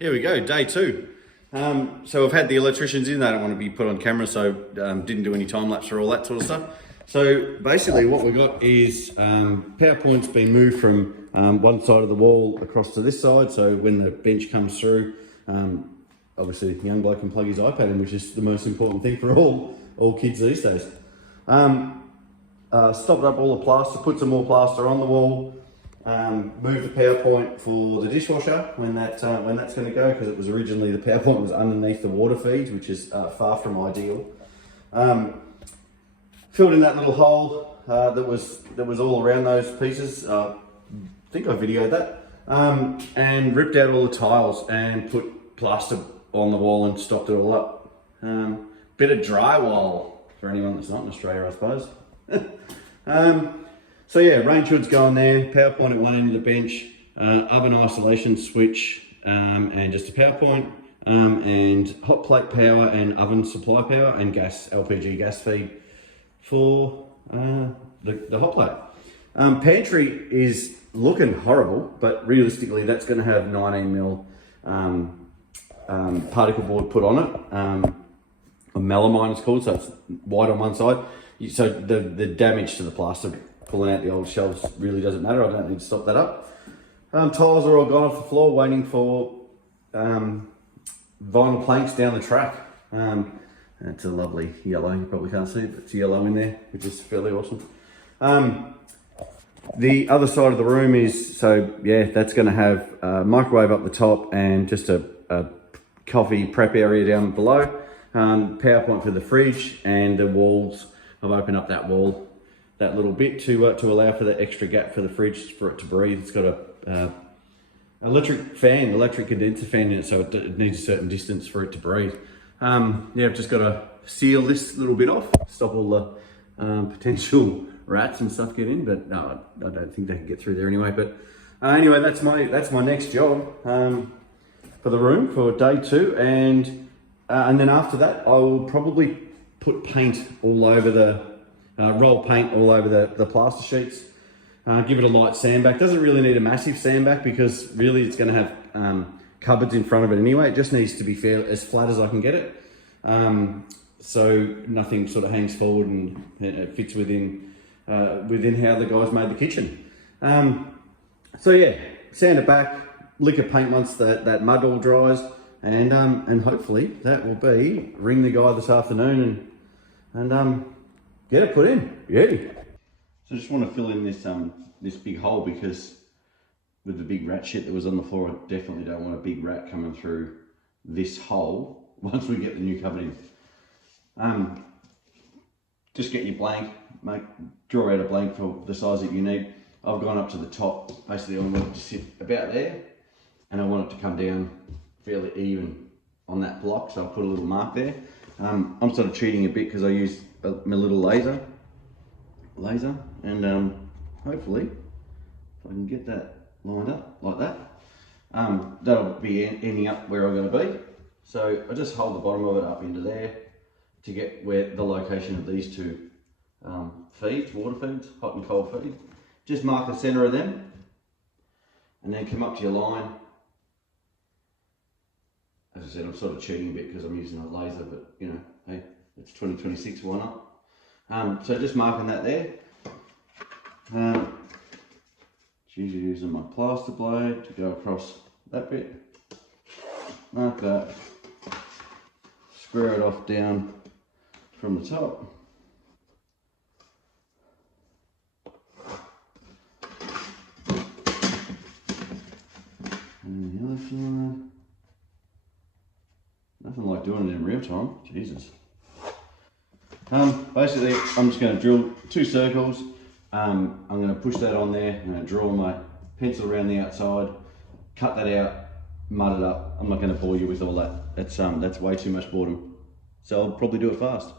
Here we go, day two. So we've had the electricians in. They don't want to be put on camera, so didn't do any time lapse or all that sort of stuff. So basically what we got is power points being moved from one side of the wall across to this side. So when the bench comes through, obviously the young bloke can plug his iPad in, which is the most important thing for all kids these days. Stopped up all the plaster, put some more plaster on the wall. Move the power point for the dishwasher when that's going to go, because it was originally, the power point was underneath the water feeds, which is far from ideal. Filled in that little hole that was all around those pieces. I think I videoed that. And ripped out all the tiles and put plaster on the wall and stopped it all up. Bit of drywall for anyone that's not in Australia, I suppose. So yeah, range hood's going there, power point at one end of the bench, oven isolation switch, and just a power point, and hot plate power and oven supply power and gas, LPG gas feed for the hot plate. Pantry is looking horrible, but realistically that's going to have 19mm particle board put on it. A melamine it's called, so it's white on one side. So the damage to the plaster, pulling out the old shelves, really doesn't matter. I don't need to stop that up. Tiles are all gone off the floor, waiting for vinyl planks down the track. It's a lovely yellow, you probably can't see it, but it's yellow in there, which is fairly awesome. The other side of the room is, so yeah, that's going to have a microwave up the top and just a coffee prep area down below. Power point for the fridge, and the walls, I've opened up that wall that little bit to allow for the extra gap for the fridge for it to breathe. It's got a electric condenser fan in it, so it needs a certain distance for it to breathe. Yeah, I've just got to seal this little bit off, stop all the potential rats and stuff get in, but no, I don't think they can get through there anyway. But anyway, that's my next job for the room for day two, and then after that I will probably put paint all over the roll paint all over the plaster sheets. Give it a light sandback. Doesn't really need a massive sandback, because really it's going to have cupboards in front of it anyway. It just needs to be as flat as I can get it, so nothing sort of hangs forward and it fits within how the guys made the kitchen. So yeah, sand it back, lick of paint once that mud all dries, and hopefully that will be ring the guy this afternoon and get it put in. Yeah. So I just want to fill in this big hole, because with the big rat shit that was on the floor, I definitely don't want a big rat coming through this hole once we get the new cupboard in. Just get your blank, draw out a blank for the size that you need. I've gone up to the top. Basically I want it to sit about there, and I want it to come down fairly even on that block, so I'll put a little mark there. I'm sort of cheating a bit because I use my little laser, and hopefully if I can get that lined up like that, that'll be ending up where I'm going to be. So I just hold the bottom of it up into there to get where the location of these two feeds, water feeds, hot and cold feed. Just mark the center of them, and then come up to your line. As I said, I'm sort of cheating a bit because I'm using a laser, but you know, hey, it's 2026, why not? So just marking that there. Just using my plaster blade to go across that bit. Mark that. Square it off down from the top. And the other side. Nothing like doing it in real time, Jesus. Basically, I'm just going to drill 2 circles. I'm going to push that on there. I'm going to draw my pencil around the outside, cut that out, mud it up. I'm not going to bore you with all that. That's way too much boredom. So I'll probably do it fast.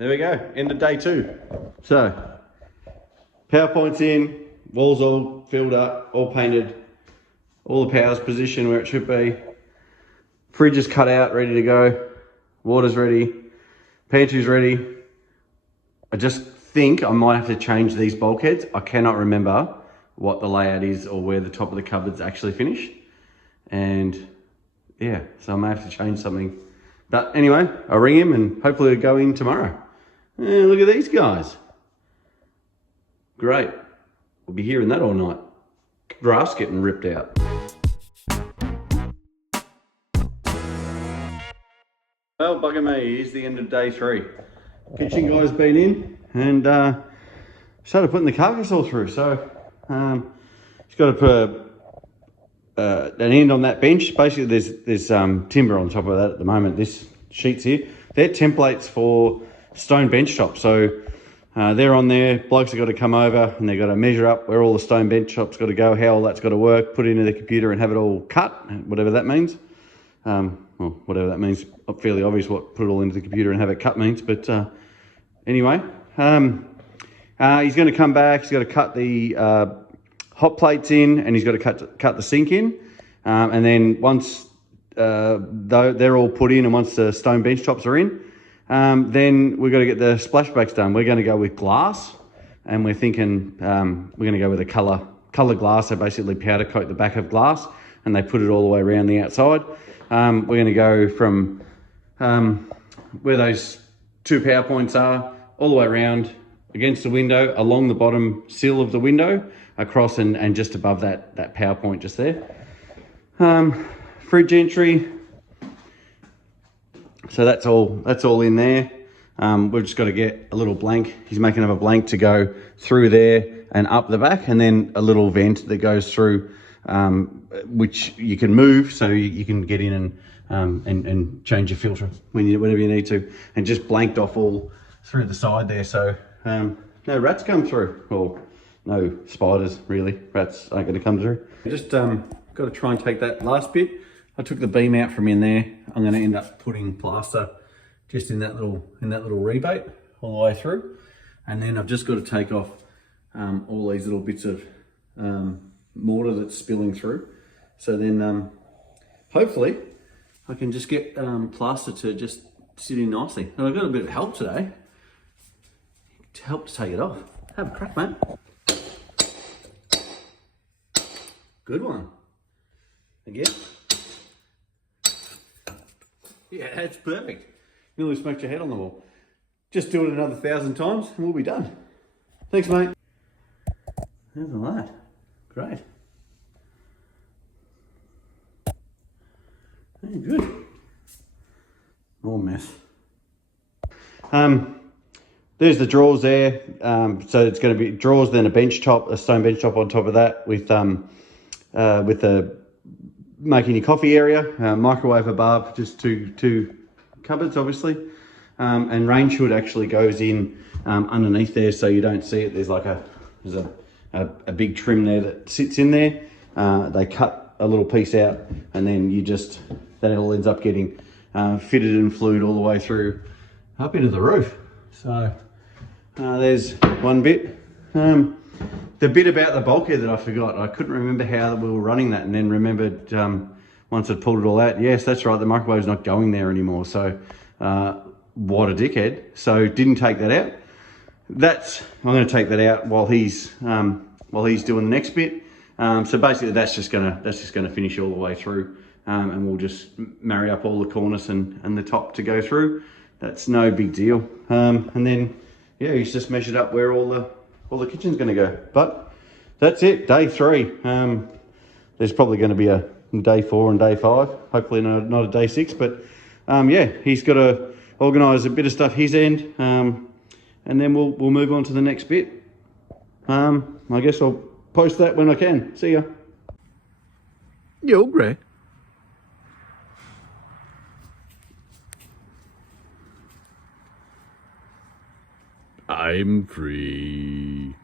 there we go, end of day 2. So, PowerPoint's in, walls all filled up, all painted, all the power's positioned where it should be. Fridge is cut out, ready to go. Water's ready, pantry's ready. I just think I might have to change these bulkheads. I cannot remember what the layout is or where the top of the cupboard's actually finished. And yeah, so I may have to change something. But anyway, I'll ring him and hopefully it'll go in tomorrow. Look at these guys. Great. We'll be hearing that all night. Grass getting ripped out. Well, bugger me, here's the end of day 3. Kitchen guy's been in and started putting the carcass all through. So he's got to put an end on that bench. Basically, there's timber on top of that at the moment. This sheets here, they're templates for stone bench tops. So they're on there. Blokes have got to come over and they've got to measure up where all the stone bench tops got to go, how all that's got to work, put it into the computer and have it all cut, whatever that means. Well, whatever that means, fairly obvious what put it all into the computer and have it cut means, but anyway, he's going to come back, he's got to cut the hot plates in and he's got to cut the sink in, and then once they're all put in and once the stone bench tops are in, then we've got to get the splashbacks done. We're going to go with glass, and we're thinking we're going to go with a colour glass. They basically powder coat the back of glass and they put it all the way around the outside. We're going to go from where those 2 PowerPoints are, all the way around against the window, along the bottom sill of the window, across and just above that PowerPoint just there. Fridge entry. So that's all in there. We've just got to get a little blank. He's making up a blank to go through there and up the back, and then a little vent that goes through, which you can move so you can get in and change your filter whenever you need to, and just blanked off all through the side there, so no rats come through, or no spiders really. Rats aren't going to come through. Just got to try and take that last bit. I took the beam out from in there. I'm going to end up putting plaster just in that little rebate all the way through, and then I've just got to take off all these little bits of mortar that's spilling through. So then hopefully I can just get plaster to just sit in nicely. And I've got a bit of help today to help to take it off. Have a crack, mate. Good one. Again. Yeah, that's perfect. You nearly smoked your head on the wall. Just do it another 1,000 times and we'll be done. Thanks, mate. There's a lot. Great. Very good. More mess. There's the drawers there. So it's going to be drawers, then a bench top, a stone bench top on top of that, with the making your coffee area, microwave above, just two cupboards obviously, and rain shoot actually goes in underneath there, so you don't see it. There's like a big trim there that sits in there. They cut a little piece out, and then then it all ends up getting fitted and flued all the way through up into the roof. So there's one bit. The bit about the bulkhead that I forgot, I couldn't remember how we were running that, and then remembered once I'd pulled it all out, yes, that's right, the microwave's not going there anymore. So what a dickhead. So didn't take that out. I'm going to take that out while he's doing the next bit. So basically that's just gonna finish all the way through, and we'll just marry up all the cornice and the top to go through. That's no big deal. And then yeah, he's just measured up where all the kitchen's going to go. But that's it, day 3. There's probably going to be a day 4 and day 5. Hopefully not a day 6. But yeah, he's got to organise a bit of stuff his end, and then we'll move on to the next bit. I guess I'll post that when I can. See ya. Yo, Greg. I'm free.